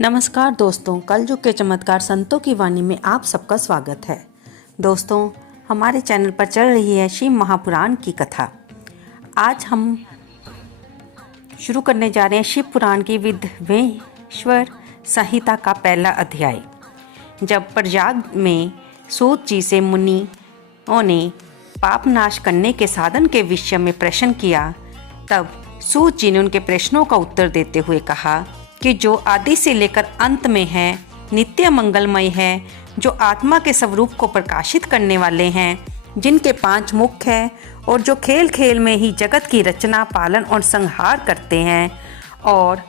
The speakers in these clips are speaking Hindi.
नमस्कार दोस्तों, कलयुग के चमत्कार संतों की वाणी में आप सबका स्वागत है। दोस्तों, हमारे चैनल पर चल रही है शिव महापुराण की कथा। आज हम शुरू करने जा रहे हैं शिव पुराण की विद्वेश्वर संहिता का पहला अध्याय। जब प्रयाग में सूत जी से मुनियों ने पाप नाश करने के साधन के विषय में प्रश्न किया, तब सूत जी ने उनके प्रश्नों का उत्तर देते हुए कहा कि जो आदि से लेकर अंत में है, नित्य मंगलमय है, जो आत्मा के स्वरूप को प्रकाशित करने वाले हैं, जिनके 5 मुख हैं और जो खेल खेल में ही जगत की रचना, पालन और संहार करते हैं और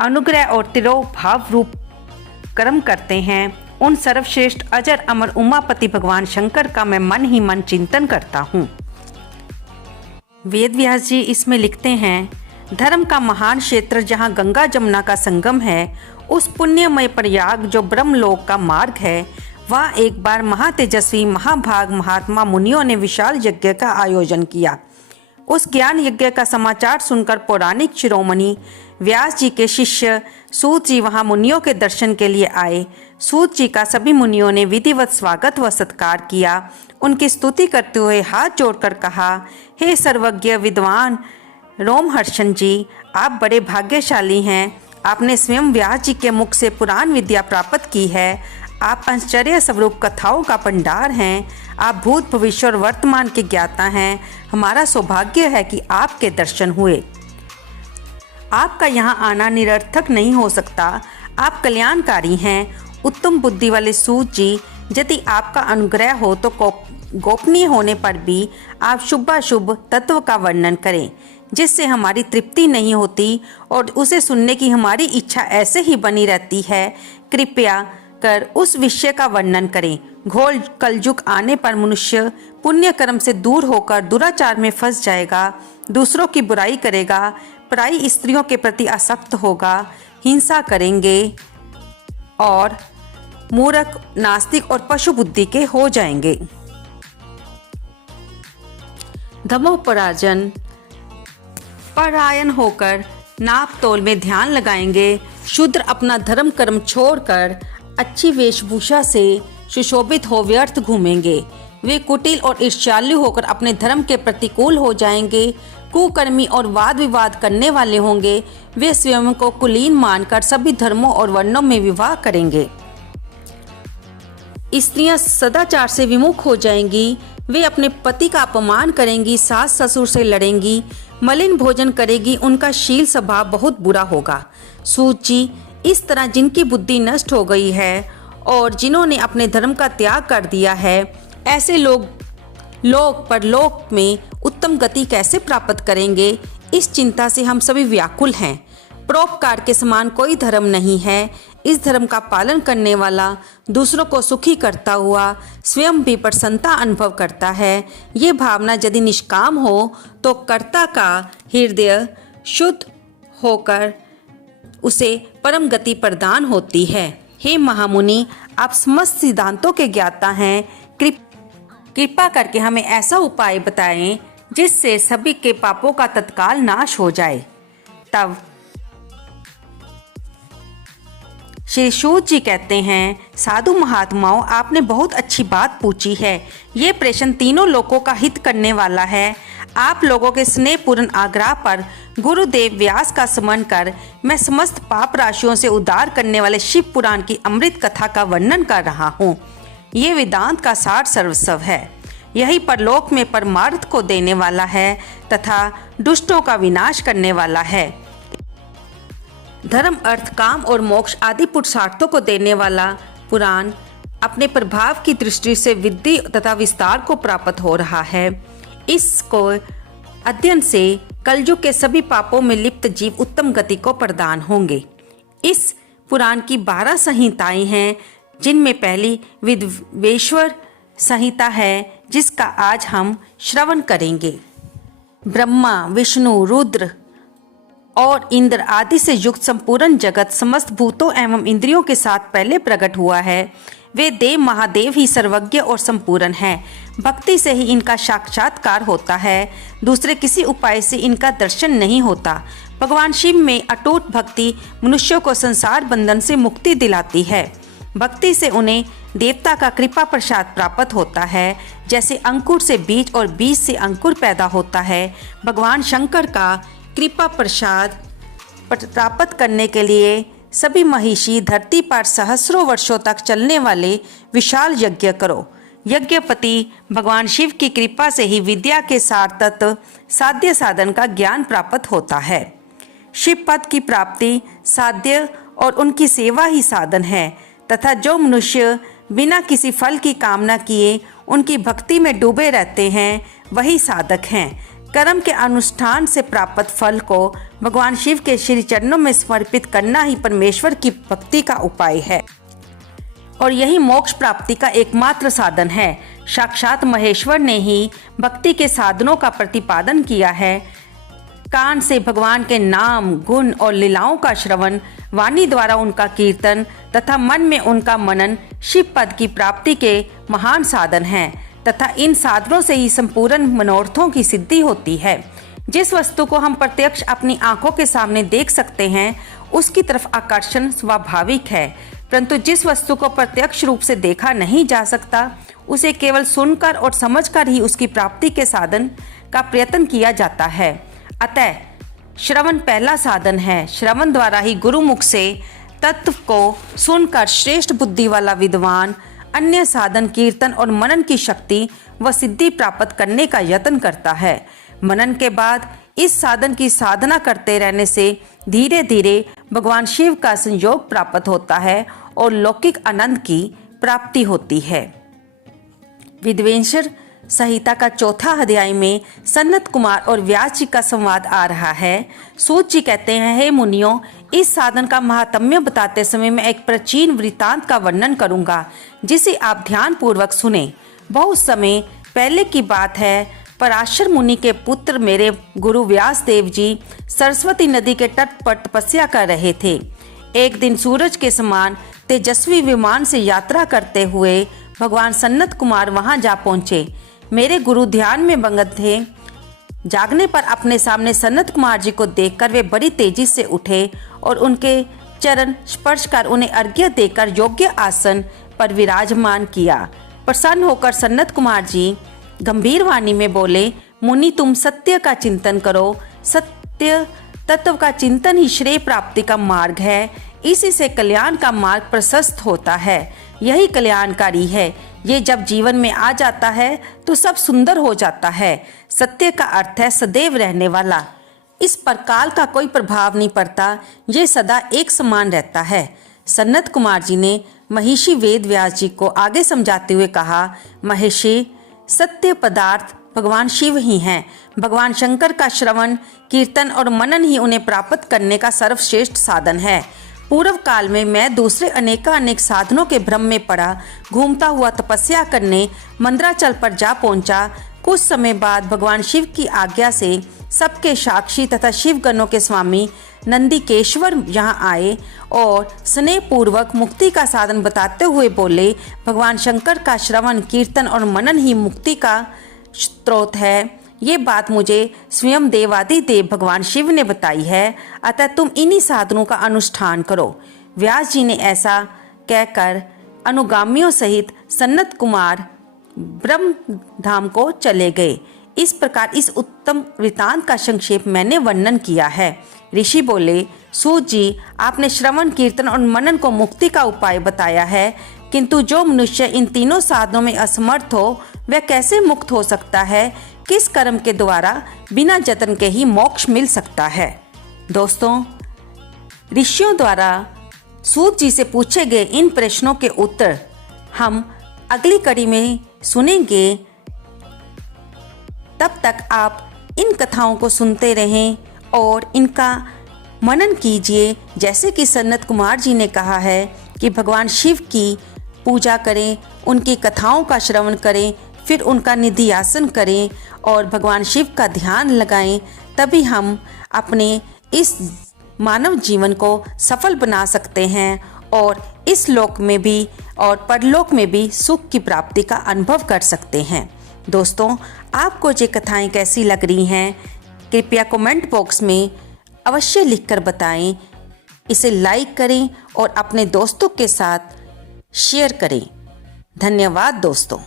अनुग्रह और तिरोभाव रूप कर्म करते हैं, उन सर्वश्रेष्ठ अजर अमर उमापति भगवान शंकर का मैं मन ही मन चिंतन करता हूँ। वेद व्यास जी इसमें लिखते हैं, धर्म का महान क्षेत्र जहाँ गंगा जमुना का संगम है, उस पुण्यमय प्रयाग जो ब्रह्मलोक का मार्ग है, वहाँ एक बार महातेजस्वी महाभाग महात्मा मुनियों ने विशाल यज्ञ का आयोजन किया। उस ज्ञान यज्ञ का समाचार सुनकर पौराणिक शिरोमणि व्यास जी के शिष्य सूत जी वहाँ मुनियों के दर्शन के लिए आए। सूत जी का सभी मुनियों ने विधिवत स्वागत व सत्कार किया। उनकी स्तुति करते हुए हाथ जोड़कर कहा, हे सर्वज्ञ विद्वान रोमहर्षण जी, आप बड़े भाग्यशाली हैं। आपने स्वयं व्यास जी के मुख से पुराण विद्या प्राप्त की है। आप आश्चर्य स्वरूप कथाओं का भंडार हैं। आप भूत भविष्य और वर्तमान के ज्ञाता हैं। हमारा सौभाग्य है कि आपके दर्शन हुए। आपका यहाँ आना निरर्थक नहीं हो सकता। आप कल्याणकारी हैं। उत्तम बुद्धि वाले सूत जी, यदि आपका अनुग्रह हो तो गोपनीय होने पर भी आप शुभाशुभ तत्व का वर्णन करें, जिससे हमारी तृप्ति नहीं होती और उसे सुनने की हमारी इच्छा ऐसे ही बनी रहती है। कृपया कर उस विषय का वर्णन करें। घोर कलयुग आने पर मनुष्य पुण्य कर्म से दूर होकर दुराचार में फंस जाएगा, दूसरों की बुराई करेगा, पराई स्त्रियों के प्रति आसक्त होगा, हिंसा करेंगे और मूर्ख, नास्तिक और पशु बुद्धि के हो जाएंगे। धर्मोपराजन परायण होकर नाप तोल में ध्यान लगाएंगे। शूद्र अपना धर्म कर्म छोड़कर अच्छी वेशभूषा से सुशोभित हो व्यर्थ घूमेंगे। वे कुटिल और ईर्ष्यालु होकर अपने धर्म के प्रतिकूल हो जाएंगे। कुकर्मी और वाद विवाद करने वाले होंगे। वे स्वयं को कुलीन मानकर सभी धर्मों और वर्णों में विवाह करेंगे। स्त्रियां सदाचार से विमुख हो जाएंगी। वे अपने पति का अपमान करेंगी, सास ससुर से लड़ेंगी, मलिन भोजन करेगी। उनका शील स्वभाव बहुत बुरा होगा। सूत जी, इस तरह जिनकी बुद्धि नष्ट हो गई है और जिन्होंने अपने धर्म का त्याग कर दिया है, ऐसे लोग लोक परलोक में उत्तम गति कैसे प्राप्त करेंगे? इस चिंता से हम सभी व्याकुल हैं। परोपकार के समान कोई धर्म नहीं है। इस धर्म का पालन करने वाला दूसरों को सुखी करता हुआ स्वयं भी प्रसन्नता अनुभव करता है। ये भावना यदि निष्काम हो तो कर्ता का हृदय शुद्ध होकर उसे परम गति प्रदान होती है। हे महामुनि, आप समस्त सिद्धांतों के ज्ञाता हैं। कृपा करके हमें ऐसा उपाय बताएं जिससे सभी के पापों का तत्काल नाश हो जाए। तब श्री सूत जी कहते हैं, साधु महात्माओं, आपने बहुत अच्छी बात पूछी है। ये प्रश्न तीनों लोगों का हित करने वाला है। आप लोगों के स्नेहपूर्ण आग्रह पर गुरुदेव व्यास का स्मरण कर मैं समस्त पाप राशियों से उद्धार करने वाले शिव पुराण की अमृत कथा का वर्णन कर रहा हूँ। ये वेदांत का सार सर्वस्व है। यही परलोक में परमार्थ को देने वाला है तथा दुष्टों का विनाश करने वाला है। धर्म, अर्थ, काम और मोक्ष आदि पुरुषार्थों को देने वाला पुराण अपने प्रभाव की दृष्टि से वृद्धि तथा विस्तार को प्राप्त हो रहा है। इसको अध्ययन से कलयुग के सभी पापों में लिप्त जीव उत्तम गति को प्रदान होंगे। इस पुराण की 12 संहिताएं हैं, जिनमें पहली विद्वेश्वर संहिता है, जिसका आज हम श्रवण करेंगे। ब्रह्मा, विष्णु, रुद्र और इंद्र आदि से युक्त संपूर्ण जगत समस्त भूतों एवं इंद्रियों के साथ पहले प्रकट हुआ है। वे देव महादेव ही सर्वज्ञ और संपूर्ण हैं। भक्ति से ही इनका साक्षात्कार होता है। दूसरे किसी उपाय से इनका दर्शन नहीं होता। भगवान शिव में अटूट भक्ति मनुष्यों को संसार बंधन से मुक्ति दिलाती है। भक्ति से उन्हें देवता का कृपा प्रसाद प्राप्त होता है। जैसे अंकुर से बीज और बीज से अंकुर पैदा होता है, भगवान शंकर का कृपा प्रसाद प्राप्त करने के लिए सभी महिषी धरती पर सहस्रों वर्षों तक चलने वाले विशाल यज्ञ करो। यज्ञपति भगवान शिव की कृपा से ही विद्या के सार तत्व साध्य साधन का ज्ञान प्राप्त होता है। शिव पद की प्राप्ति साध्य और उनकी सेवा ही साधन है तथा जो मनुष्य बिना किसी फल की कामना किए उनकी भक्ति में डूबे रहते हैं वही साधक हैं। कर्म के अनुष्ठान से प्राप्त फल को भगवान शिव के श्री चरणों में समर्पित करना ही परमेश्वर की भक्ति का उपाय है और यही मोक्ष प्राप्ति का एकमात्र साधन है। साक्षात महेश्वर ने ही भक्ति के साधनों का प्रतिपादन किया है। कान से भगवान के नाम, गुण और लीलाओं का श्रवण, वाणी द्वारा उनका कीर्तन तथा मन में उनका मनन शिव पद की प्राप्ति के महान साधन हैं तथा इन साधनों से ही संपूर्ण मनोरथों की सिद्धि होती है। जिस वस्तु को हम प्रत्यक्ष अपनी आंखों के सामने देख सकते हैं उसकी तरफ आकर्षण स्वाभाविक है, परंतु जिस वस्तु को प्रत्यक्ष रूप से देखा नहीं जा सकता उसे केवल सुनकर और समझकर ही उसकी प्राप्ति के साधन का प्रयत्न किया जाता है। अतः श्रवण पहला साधन है। श्रवण द्वारा ही गुरुमुख से तत्व को सुनकर श्रेष्ठ बुद्धि वाला विद्वान अन्य साधन कीर्तन और मनन की शक्ति व सिद्धि प्राप्त करने का यत्न करता है। मनन के बाद इस साधन की साधना करते रहने से धीरे धीरे भगवान शिव का संयोग प्राप्त होता है और लौकिक आनंद की प्राप्ति होती है। विद्वेश्वर संहिता का चौथा अध्याय में सनत कुमार और व्यास जी का संवाद आ रहा है। सूत जी कहते हैं, हे मुनियों, इस साधन का महात्म्य बताते समय मैं एक प्राचीन वृतांत का वर्णन करूंगा जिसे आप ध्यान पूर्वक सुने। बहुत समय पहले की बात है। पराशर मुनि के पुत्र मेरे गुरु व्यास देव जी सरस्वती नदी के तट पर तपस्या कर रहे थे। एक दिन सूरज के समान तेजस्वी विमान से यात्रा करते हुए भगवान सनत कुमार वहां जा पहुंचे। मेरे गुरु ध्यान में मग्न थे। जागने पर अपने सामने सनत कुमार जी को देखकर वे बड़ी तेजी से उठे और उनके चरण स्पर्श कर उन्हें अर्घ्य देकर योग्य आसन पर विराजमान किया। प्रसन्न होकर सनत कुमार जी गंभीर वाणी में बोले, मुनि तुम सत्य का चिंतन करो। सत्य तत्व का चिंतन ही श्रेय प्राप्ति का मार्ग है। इसी से कल्याण का मार्ग प्रशस्त होता है। यही कल्याणकारी है। ये जब जीवन में आ जाता है तो सब सुंदर हो जाता है। सत्य का अर्थ है सदैव रहने वाला। इस पर काल का कोई प्रभाव नहीं पड़ता। ये सदा एक समान रहता है। सनत कुमार जी ने महिषी वेद व्यास जी को आगे समझाते हुए कहा, महिषी, सत्य पदार्थ भगवान शिव ही हैं। भगवान शंकर का श्रवण, कीर्तन और मनन ही उन्हें प्राप्त करने का सर्वश्रेष्ठ साधन है। पूर्व काल में मैं दूसरे अनेक साधनों के भ्रम में पड़ा घूमता हुआ तपस्या करने मंद्राचल पर जा पहुंचा। कुछ समय बाद भगवान शिव की आज्ञा से सबके साक्षी तथा शिव गणों के स्वामी नंदिकेश्वर यहाँ आए और स्नेह पूर्वक मुक्ति का साधन बताते हुए बोले, भगवान शंकर का श्रवण, कीर्तन और मनन ही मुक्ति का स्रोत है। ये बात मुझे स्वयं देवादिदेव भगवान शिव ने बताई है, अतः तुम इन्हीं साधनों का अनुष्ठान करो। व्यास जी ने ऐसा कहकर अनुगामियों सहित सनत कुमार ब्रह्म धाम को चले गए। इस प्रकार इस उत्तम वृतांत का संक्षेप मैंने वर्णन किया है। ऋषि बोले, सूत जी, आपने श्रवण, कीर्तन और मनन को मुक्ति का उपाय बताया है, किंतु जो मनुष्य इन तीनों साधनों में असमर्थ हो वह कैसे मुक्त हो सकता है? किस कर्म के द्वारा बिना जतन के ही मोक्ष मिल सकता है? दोस्तों, ऋषियों द्वारा सूत जी से पूछे गए इन प्रश्नों के उत्तर हम अगली कड़ी में सुनेंगे। तब तक आप इन कथाओं को सुनते रहें और इनका मनन कीजिए। जैसे कि सनत कुमार जी ने कहा है कि भगवान शिव की पूजा करें, उनकी कथाओं का श्रवण करें, फिर उनका निधिध्यासन करें और भगवान शिव का ध्यान लगाएं, तभी हम अपने इस मानव जीवन को सफल बना सकते हैं और इस लोक में भी और परलोक में भी सुख की प्राप्ति का अनुभव कर सकते हैं। दोस्तों, आपको ये कथाएं कैसी लग रही हैं? कृपया कमेंट बॉक्स में अवश्य लिखकर बताएं। इसे लाइक करें और अपने दोस्तों के साथ शेयर करें। धन्यवाद दोस्तों।